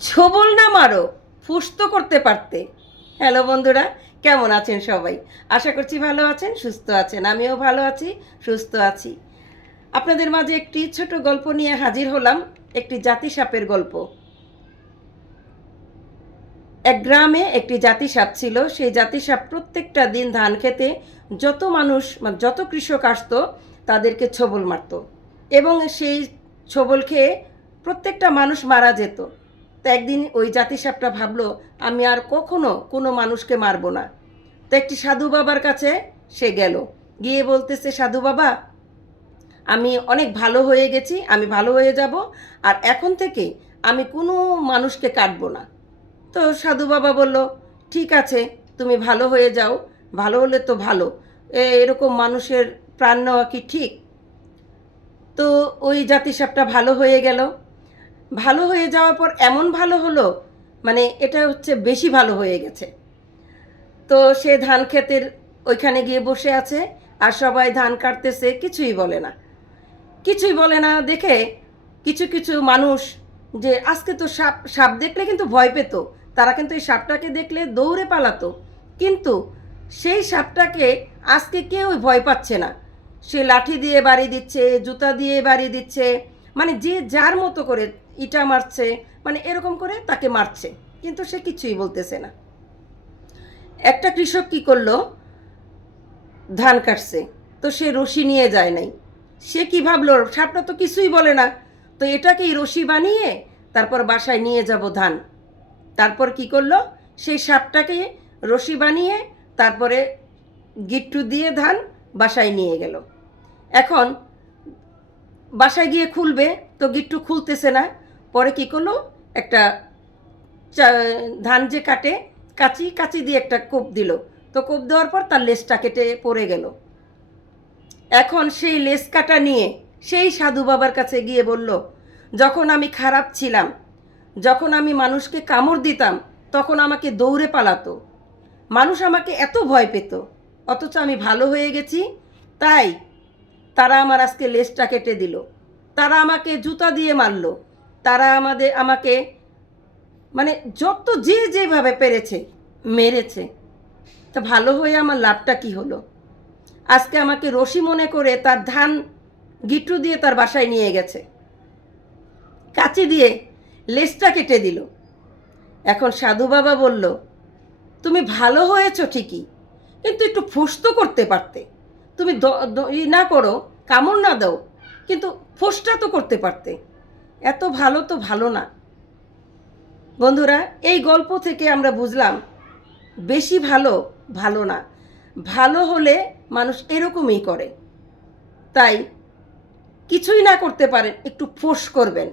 ছোবল না মারো, ফুস তো করতে পারতে। হ্যালো বন্ধুরা, কেমন আছেন সবাই? আশা করছি ভালো আছেন, সুস্থ আছেন। আমিও ভালো আছি, সুস্থ আছি। আপনাদের মাঝে একটি ছোট গল্প নিয়ে হাজির হলাম, একটি জাতিসাপের গল্প। এক গ্রামে একটি জাতিসাপ ছিল। সেই জাতিসাপ প্রত্যেকটা দিন ধান খেতে যত মানুষ যত কৃষক আসতো তাদেরকে ছোবল মারত, এবং সেই ছোবল খেয়ে প্রত্যেকটা মানুষ মারা যেত। তো একদিন ওই জাতিসাপটা ভাবলো, আমি আর কখনো কোনো মানুষকে মারবো না। তো একটি সাধু বাবার কাছে সে গেল, গিয়ে বলতেছে, সাধু বাবা, আমি অনেক ভালো হয়ে গেছি, আমি ভালো হয়ে যাব, আর এখন থেকে আমি কোনো মানুষকে কাটবো না। তো সাধু বাবা বলল, ঠিক আছে, তুমি ভালো হয়ে যাও, ভালো হলে তো ভালো, এরকম মানুষের প্রাণ নেওয়া কি ঠিক? তো ওই জাতিসাপটা ভালো হয়ে গেল। ভালো হয়ে যাওয়ার পর এমন ভালো হলো, মানে এটা হচ্ছে বেশি ভালো হয়ে গেছে। তো সে ধান ক্ষেতের ওইখানে গিয়ে বসে আছে, আর সবাই ধান কাটতেছে, কিছুই বলে না। কিছুই বলে না দেখে কিছু কিছু মানুষ, যে আজকে তো সাপ সাপ দেখলে কিন্তু ভয় পেত, তারা কিন্তু এই সাপটাকে দেখলে দৌড়ে পালাতো, কিন্তু সেই সাপটাকে আজকে কেউ ভয় পাচ্ছে না। সে লাঠি দিয়ে বাড়ি দিচ্ছে, জুতা দিয়ে বাড়ি দিচ্ছে, মানে যে যার মতো করে ইটা মারছে, মানে এরকম করে তাকে মারছে, কিন্তু সে কিছুই বলতেছে না। একটা কৃষক কি করলো, ধান কাটছে, তো সে রশি নিয়ে যায় নাই। সে কি ভাবলো, সাপটা তো কিছুই বলে না, তো এটাকেই রশি বানিয়ে তারপর বাসায় নিয়ে যাব ধান। তারপর কি করলো, সেই সাপটাকে রশি বানিয়ে তারপরে গিট্টু দিয়ে ধান বাসায় নিয়ে গেল। এখন বাসায় গিয়ে খুলবে, তো গিট্টু খুলতেছে না। পরে কি করলো, একটা ধান যে কাটে, কাঁচি কাঁচি দিয়ে একটা কোপ দিল। তো কোপ দেওয়ার পর তার লেজটা কেটে পড়ে গেল। এখন সেই লেজ কাটা নিয়ে সেই সাধু বাবার কাছে গিয়ে বলল, যখন আমি খারাপ ছিলাম, যখন আমি মানুষকে কামড় দিতাম, তখন আমাকে দৌড়ে পালাতো, মানুষ আমাকে এত ভয় পেত, অথচ আমি ভালো হয়ে গেছি, তাই তারা আমার আজকে লেজটা কেটে দিল, তারা আমাকে জুতা দিয়ে মারলো, তারা আমাকে মানে যত যে যেভাবে পেরেছে মেরেছে। তা ভালো হয়ে আমার লাভটা কি হলো? আজকে আমাকে রশি মনে করে তার ধান গিট্টু দিয়ে তার বাসায় নিয়ে গেছে, কাঁচি দিয়ে লেজটা কেটে দিল। এখন সাধু বাবা বলল, তুমি ভালো হয়েছো ঠিকই, কিন্তু একটু ফুস তো করতে পারতে। তুমি না করো, কামড় না দাও, কিন্তু ফুসটা তো করতে পারতে। এত ভালো তো ভালো না। বন্ধুরা, এই গল্প থেকে আমরা বুঝলাম, বেশি ভালো ভালো না, ভালো হলে মানুষ এরকমই করে। তাই কিছুই না করতে পারেন, একটু ফোঁস করবেন।